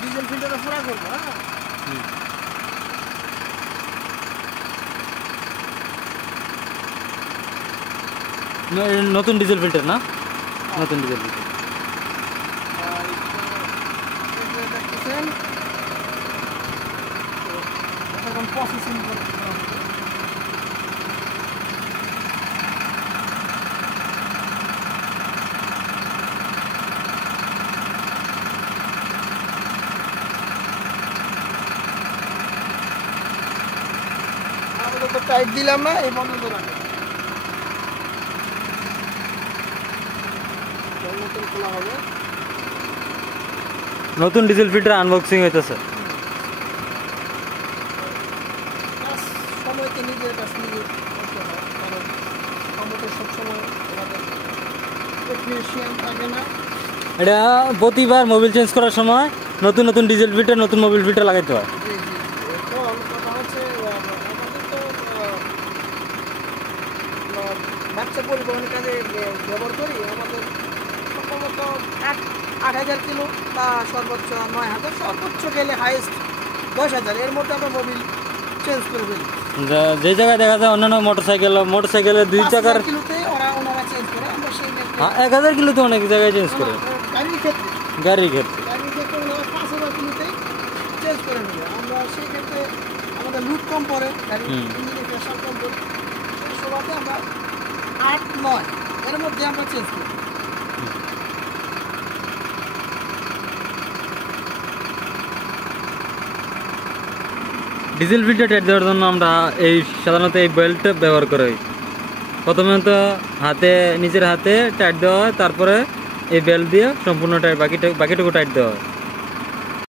Diesel ফিল্টারটা পুরা করবো। হ্যাঁ, নতুন ডিজেল ফিল্টার না? নতুন ডিজেল ফিল্টার। দেখতেছেন এখন প্রসেসিং করে টাইট দিলাম না, এই বন্ধ রাখে নতুন খোলা হবে। নতুন ডিজেল ফিল্টার আনবক্সিং হইতেছে। সময়কে নিজের কাছে নিজে করতে হয়, কারণ সময়টা সবসময় আমাদের টেকনিশিয়ান থাকে না। এটা প্রতিবার মোবিল চেঞ্জ করার সময় নতুন নতুন ডিজেল ফিল্টার, নতুন মোবিল ফিল্টার লাগাইতে হয়। জি জি। এখন কথা হচ্ছে আমাদের তো বাচ্চা পরিবহনের কাজে ব্যবহার করি, আমাদের সম্ভবত 8,000 কিলো বা সর্বোচ্চ 9,000, সর্বোচ্চ গেলে হাইয়েস্ট 10,000 এর মধ্যে আমরা মোবিল চেঞ্জ করে ফেলি। যে জায়গায় দেখা যায় অন্যান্য মোটরসাইকেলের 2 চাকার কিলোতে ওনারা চেঞ্জ করে, আমরা সেই 1000 কিলোতে অনেক জায়গায় চেঞ্জ করে। গাড়ির ক্ষেত্রে গাড়ির ক্ষেত্রে ওনারা 5,000 কিলোতে চেঞ্জ করে নেবে। আমরা সেই ক্ষেত্রে আমাদের লুট কম পড়ে, গাড়ির ইঞ্জিনের প্রেশার কম পড়ে, সেই সময়তে আমরা 8-9 এর মধ্যে আমরা চেঞ্জ করি। ডিজেল ফিল্টার টাইট দেওয়ার জন্য আমরা সাধারণত এই বেল্ট ব্যবহার করি। প্রথমত নিজের হাতে টাইট দেওয়া হয়, তারপরে এই বেল্ট দিয়ে সম্পূর্ণ টাইট বাকিটুকু টাইট দেওয়া হয়।